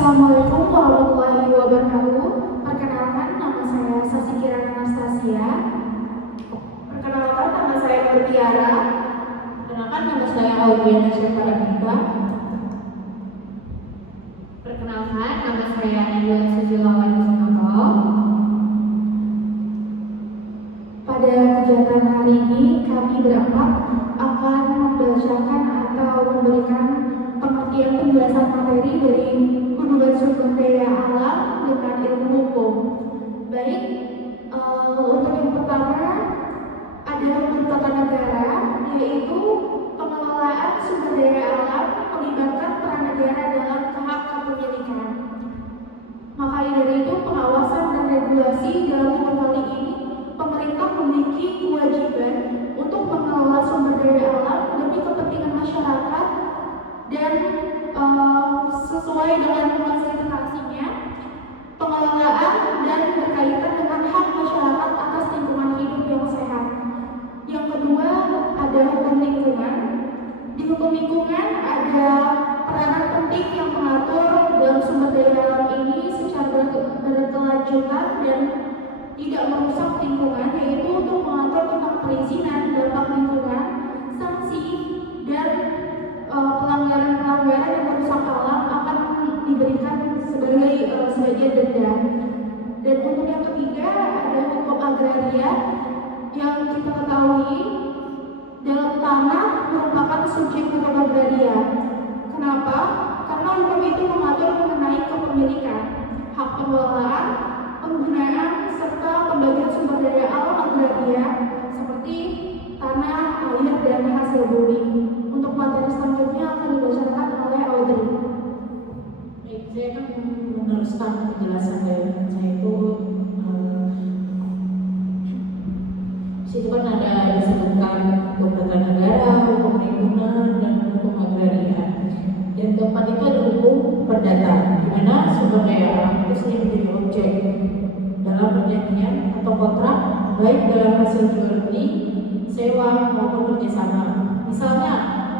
Assalamualaikum warahmatullahi wabarakatuh. Perkenalkan, nama saya Sasi Kirana Anastasia. Perkenalkan, nama saya Nurtiara. Perkenalkan, nama saya Audiana Syafaraminta. Perkenalkan, nama saya Nabila Sujilawati Sunoto. Pada kegiatan hari ini, kami berempat akan membacakan atau memberikan pengertian penjelasan materi dari hubungan sumber daya alam dengan ilmu hukum. Baik, untuk yang pertama ada hukum tata negara, yaitu pengelolaan sumber daya alam melibatkan peran negara dalam hak kepemilikan. Makanya dari itu pengawasan dan regulasi dalam hal ini pemerintah memiliki kewajiban untuk mengelola sumber daya alam demi kepentingan masyarakat dan sesuai dengan konsentrasinya pengelolaan dan berkaitan dengan hak masyarakat atas lingkungan hidup yang sehat. Yang kedua ada hukum lingkungan. Di hukum lingkungan ada peranan penting yang mengatur dalam sumber daya alam ini secara berkelanjutan dan tidak merusak lingkungan, yaitu untuk mengatur tentang perizinan dampak lingkungan, sanksi dan pelanggaran-pelanggaran yang merusak alam akan diberikan sebagai sebagian denda. Dan untuk yang ketiga ada hukum agraria yang kita ketahui dalam tanah merupakan subjek hukum agraria. Kenapa? Karena hukum itu mengatur mengenai kepemilikan, hak pengelolaan, penggunaan serta pembagian sumber daya alam agraria seperti tanah, air, dan hasil bumi. Untuk materi selanjutnya akan dibacakan oleh Audrey. Baik, saya akan meneruskan penjelasan dari saya itu. Situ kan ada disebutkan hukum tata negara, hukum lingkungan, dan hukum agraria. Yang keempat itu ada hukum perdata, di mana sumber daya alam itu sering menjadi objek dalam perjanjian atau kontrak, baik dalam hasil jual beli, sewa maupun kerjasama. Misalnya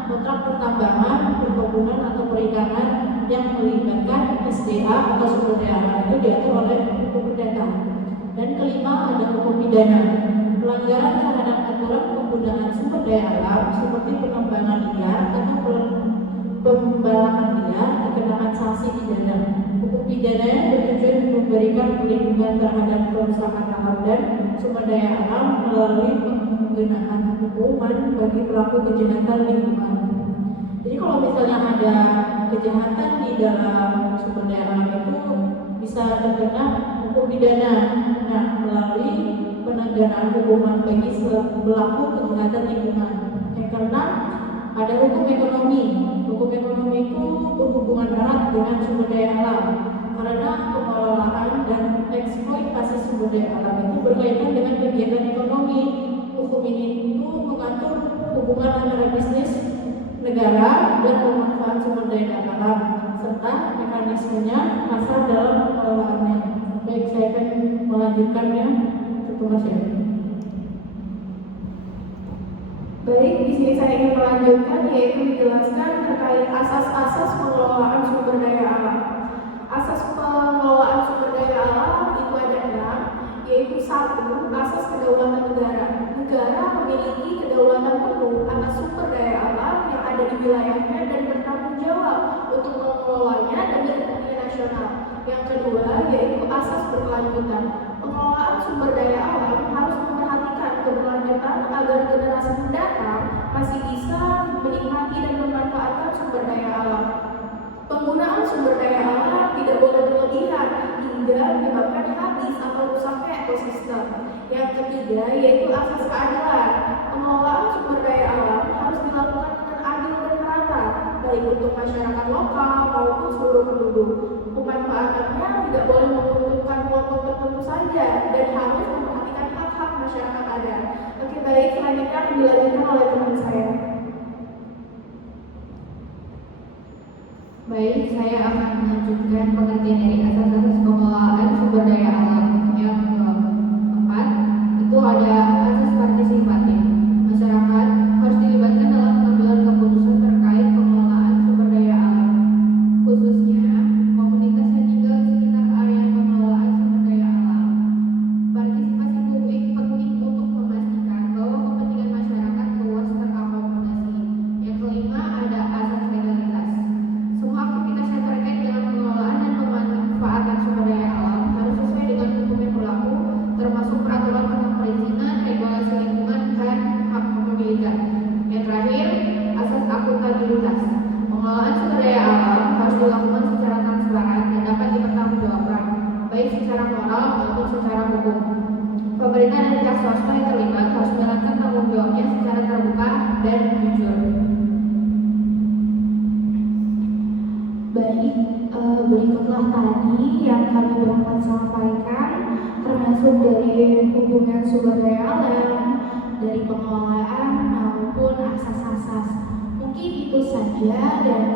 kontrak pertambangan, perkebunan atau perikanan yang melibatkan SDA atau sumber daya alam itu diatur oleh hukum perdata. Dan kelima ada hukum pidana. Pelanggaran terhadap aturan penggunaan sumber daya alam seperti penambangan liar atau pembalakan liar dikenakan sanksi pidana. Hukum pidana yang bertujuan memberikan perlindungan terhadap kerusakan alam dan sumber daya alam melalui penggunaan hukuman bagi pelaku kejahatan lingkungan. Jadi kalau misalnya ada kejahatan di dalam sumber daya alam itu bisa terkena hukum pidana. Nah, melalui penegakan hukuman bagi pelaku kejahatan lingkungan. Yang keenam ada hukum ekonomi. Hukum ekonomi itu berhubungan erat dengan sumber daya alam karena pengelolaan dan eksploitasi sumber daya alam itu berkaitan dengan kegiatan ekonomi. Hukum ini itu mengatur hubungan antara bisnis negara dan pemanfaat sumber daya alam serta mekanismenya pasar dalam pengelolaannya. Baik, saya akan melanjutkannya. Terima kasih. Baik, di sini saya ingin melanjutkan yaitu menjelaskan terkait asas-asas pengelolaan sumber daya alam. Asas pengelolaan sumber daya alam itu ada 6, yaitu 1. Asas kedaulatan negara. Negara memiliki kedaulatan penuh atas sumber daya alam yang ada di wilayahnya dan bertanggung jawab untuk mengelolanya demi kepentingan nasional. Yang kedua yaitu asas berkelanjutan. Pengelolaan sumber daya alam harus memperhatikan keberlanjutan agar generasi mendatang masih bisa menikmati dan memanfaatkan sumber daya alam. Penggunaan sumber daya alam tidak boleh berlebihan hingga menyebabkan habis atau rusaknya ekosistem. Yang ketiga yaitu asas keadilan. Pengelolaan sumber daya alam harus dilakukan dengan adil dan merata, baik untuk masyarakat lokal maupun seluruh penduduk. Pemanfaatannya tidak boleh menguntungkan kelompok tertentu saja dan harus memperhatikan hak-hak masyarakat adat. Oke, baik, selanjutnya akan dilanjutkan oleh teman saya. Baik, saya akan melanjutkan pengertian dari asas-asas pengelolaan sumber daya alam. Yang keempat, itu ada asas partisipatif. Masyarakat harus dilibatkan dalam pengambilan keputusan terkait pengelolaan sumber daya alam, khususnya komunitas swasta yang terlibat harus menjalankan tanggung jawabnya secara terbuka dan jujur. Baik, berikutlah tadi yang kami dapat sampaikan, termasuk dari hubungan sumber daya alam, dari pengelolaan maupun asas-asas. Mungkin itu saja dan